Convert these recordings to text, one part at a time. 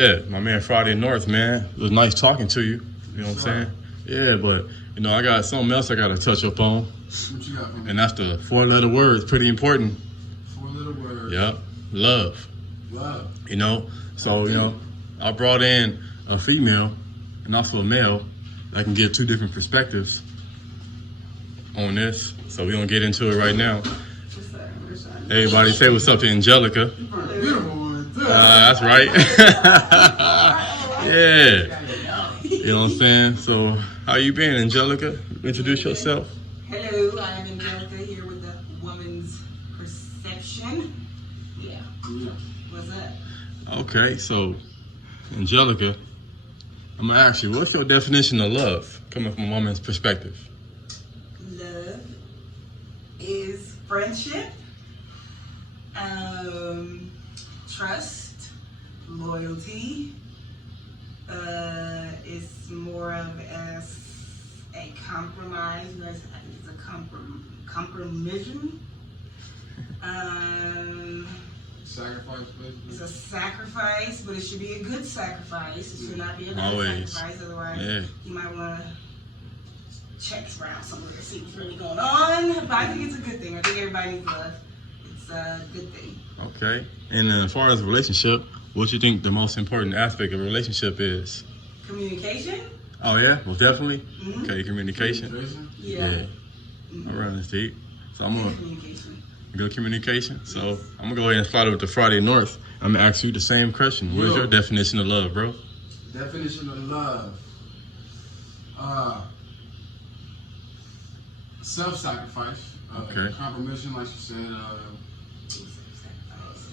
Yeah, my man Friday North, man. It was nice talking to you. You know what I'm saying? Yeah, but I got something else I gotta touch up on. What you got for me? And that's the 4-letter words, pretty important. 4-letter words. Yep. Love. Love. So, I brought in a female and also a male that can give two different perspectives on this. So we're gonna get into it right now. Everybody say what's up to Angelica. Beautiful woman, too. That's right. Yeah. You know what I'm saying? So, how you been, Angelica? Introduce yourself. Hello, I am Angelica here with the Woman's Perception. Yeah. What's up? Okay, so, Angelica, I'm gonna ask you, what's your definition of love coming from a woman's perspective? Love is friendship, trust, loyalty. It's more of a compromise. I think it's a compromission. Sacrifice, It's basically. a sacrifice, but it should be a good sacrifice. It should not be a bad Always. sacrifice. Otherwise, Yeah. you might want to check around somewhere to see what's really going on. But I think it's a good thing. I think everybody needs love. It's a good thing. Okay. And then as far as a relationship, what do you think the most important aspect of a relationship is? Communication? Oh, yeah? Well, definitely. Mhm. Okay, communication. Communication? Yeah. All right, that's deep. So I'm going to Communication. good communication. So I'm going to go ahead and start it with the Friday North. I'm going to ask you the same question. What is your definition of love, bro? Definition of love. Self-sacrifice. Okay. Compromission, like you said.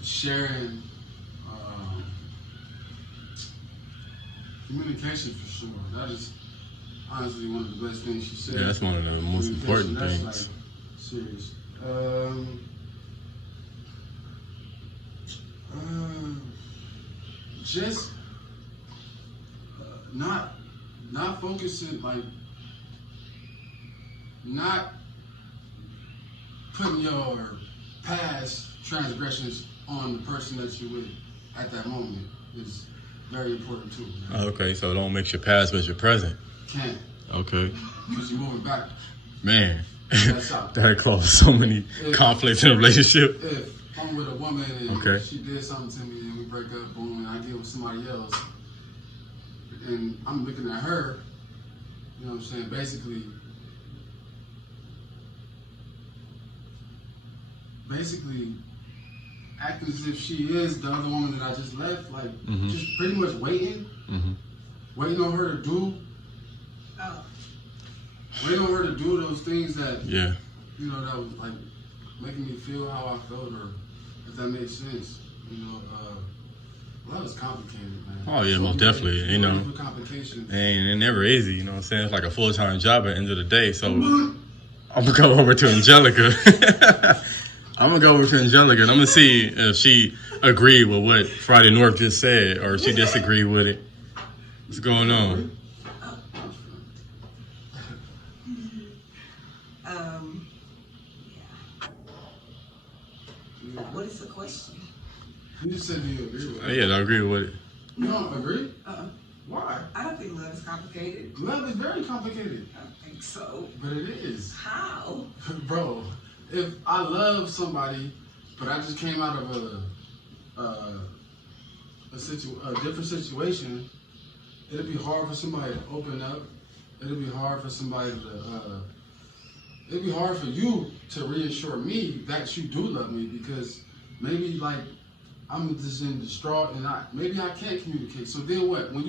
Sharing. Communication for sure. That is honestly one of the best things she said. Yeah, that's one of the most important That's things. like serious. Just not focusing, like not putting your past transgressions on the person that you're with at that moment is very important too. Man. Okay, so don't mix your past with your present. Can't, Okay. because you're moving back. Man, That's out. that caused so many conflicts in a relationship. If I'm with a woman and Okay. she did something to me and we break up, boom, and I get with somebody else, and I'm looking at her, you know what I'm saying, basically acting as if she is the other woman that I just left, like Mhm. just pretty much waiting on her to do, Oh. waiting on her to do those things that, Yeah. that was like making me feel how I felt, or if that makes sense. Love is complicated, man. Oh, yeah, So most many definitely, different complications. And it never easy, you know what I'm saying? It's like a full-time job at the end of the day. So I'm going to go over to Angelica. I'm going to go over to Angelica and I'm going to see if she agreed with what Friday North just said or if she disagreed with it. What's going on? Yeah. What is the question? You just said you agree with it. Yeah, I agree with it. You don't agree? Uh-uh. Why? I don't think love is complicated. Love is very complicated. I don't think so. But it is. How? Bro, if I love somebody, but I just came out of a different situation, it'd be hard for somebody to open up. It'd be hard for somebody to, it'd be hard for you to reassure me that you do love me, because maybe like I'm just in distraught and maybe I can't communicate. So then what? When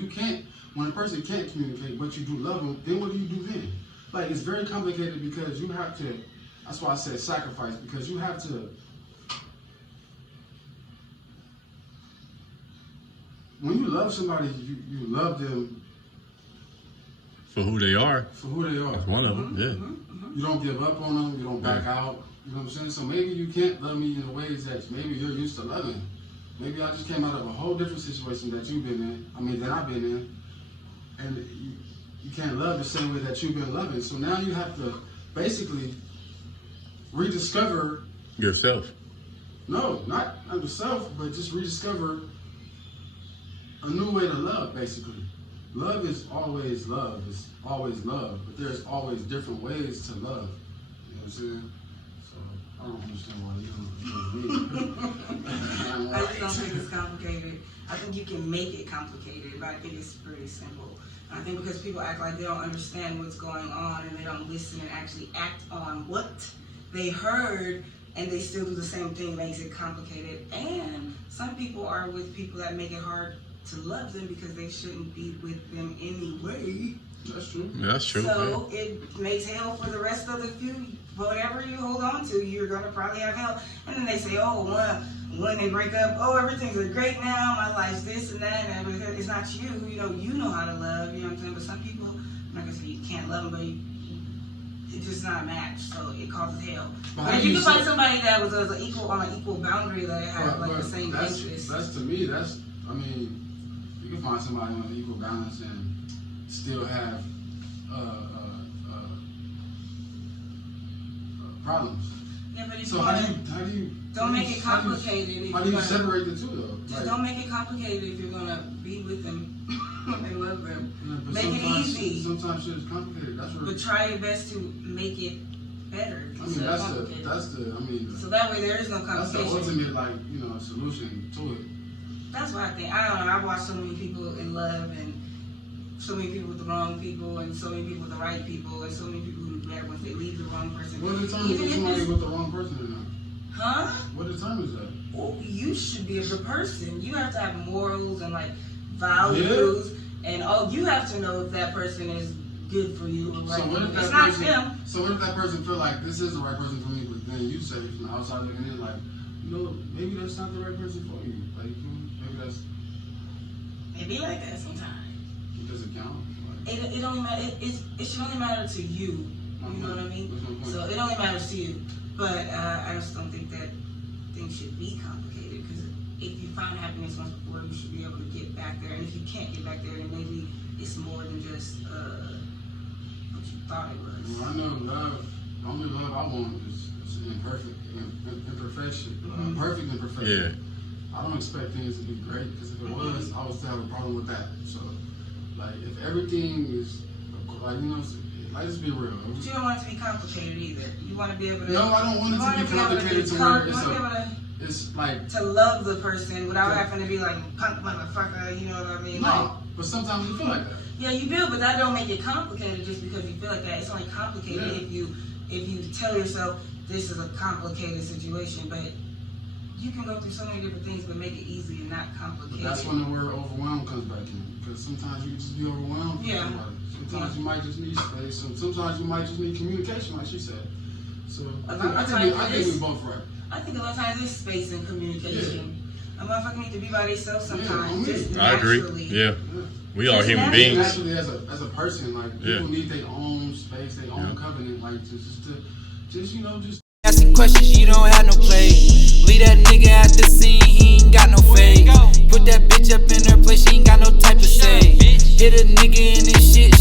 a person can't communicate but you do love them, then what do you do then? Like, it's very complicated because you have to, that's why I said sacrifice, because you have to, when you love somebody, you love them For who they are. for who they are. That's one of them, yeah. You don't give up on them, you don't back out, you know what I'm saying? So maybe you can't love me in the ways that maybe you're used to loving. Maybe I just came out of a whole different situation that you've been in, that I've been in, and you can't love the same way that you've been loving. So now you have to basically rediscover, Yourself. no, not yourself, but just rediscover a new way to love, basically. Love is always love. It's always love, but there's always different ways to love. You know what I'm saying? So I don't understand why you I just don't think it's complicated. I think you can make it complicated, but I think it's pretty simple. I think because people act like they don't understand what's going on and they don't listen and actually act on what they heard, and they still do the same thing, makes it complicated. And some people are with people that make it hard to love them because they shouldn't be with them anyway. That's true. That's true. So it makes hell for the rest of the few. Whatever you hold on to, you're gonna probably have hell. And then they say, oh, when they break up, oh, everything's great now, my life's this and that, and it's not you. You know how to love. You know what I'm saying? But some people, I'm not gonna say you can't love them, but it's just not a match, so it causes hell. But if you can find somebody that was on an equal boundary, that had like the same interests. That's to me. I mean, you can find somebody on an equal balance and still have problems. Yeah, but if so you how do you don't make it complicated. How do you separate the two though? Just don't make it complicated if you're gonna be with them and love them. Yeah, make it easy. Sometimes shit is complicated. That's right. But try your best to make it better. I mean, so that way there is no complication. That's the ultimate solution to it. That's what I think. I don't know. I've watched so many people in love and so many people with the wrong people and so many people with the right people and so many people who do bad once they leave the wrong person. What determines if somebody with the wrong person or not? Huh? What determines that? Well, you should be a good person. You have to have morals and values, and you have to know if that person is good for you or right. It's not them. So what if that person feel like this is the right person for me, but then you say from the outside looking in, maybe that's not the right person for you. Maybe that's. It be like that sometimes. It doesn't count. It only matter. It should only matter to you. You know what I mean? So it only matters to you. But I just don't think that things should be complicated, because if you found happiness once before, you should be able to get back there. And if you can't get back there, then maybe it's more than just what you thought it was. Well, I know love. The only love I want is imperfection. Perfect imperfection. Yeah. I don't expect things to be great, because if it was, I would still have a problem with that. So, if everything is let's be real. But you don't want it to be complicated either. You want to be able to. No, I don't want it to be complicated to where it's like to love the person without having to be like punk motherfucker. You know what I mean? No, but sometimes you feel like that. Yeah, you do, but that don't make it complicated just because you feel like that. It's only complicated if you tell yourself this is a complicated situation, but you can go through so many different things, but make it easy and not complicated. But that's when the word overwhelmed comes back in, because sometimes you just be overwhelmed. Yeah. Sometimes you might just need space, and sometimes you might just need communication, like she said. So I think we're both right. I think a lot of times it's space and communication. A motherfucker need to be by themselves sometimes. Just I agree. naturally. Yeah. We are human beings. Naturally, as a person, people need their own space, their own covenant, just. Asking questions, you don't have no play. Leave that nigga at the scene, he ain't got no fade. Put that bitch up in her place, she ain't got no type of say. Hit a nigga in his shit.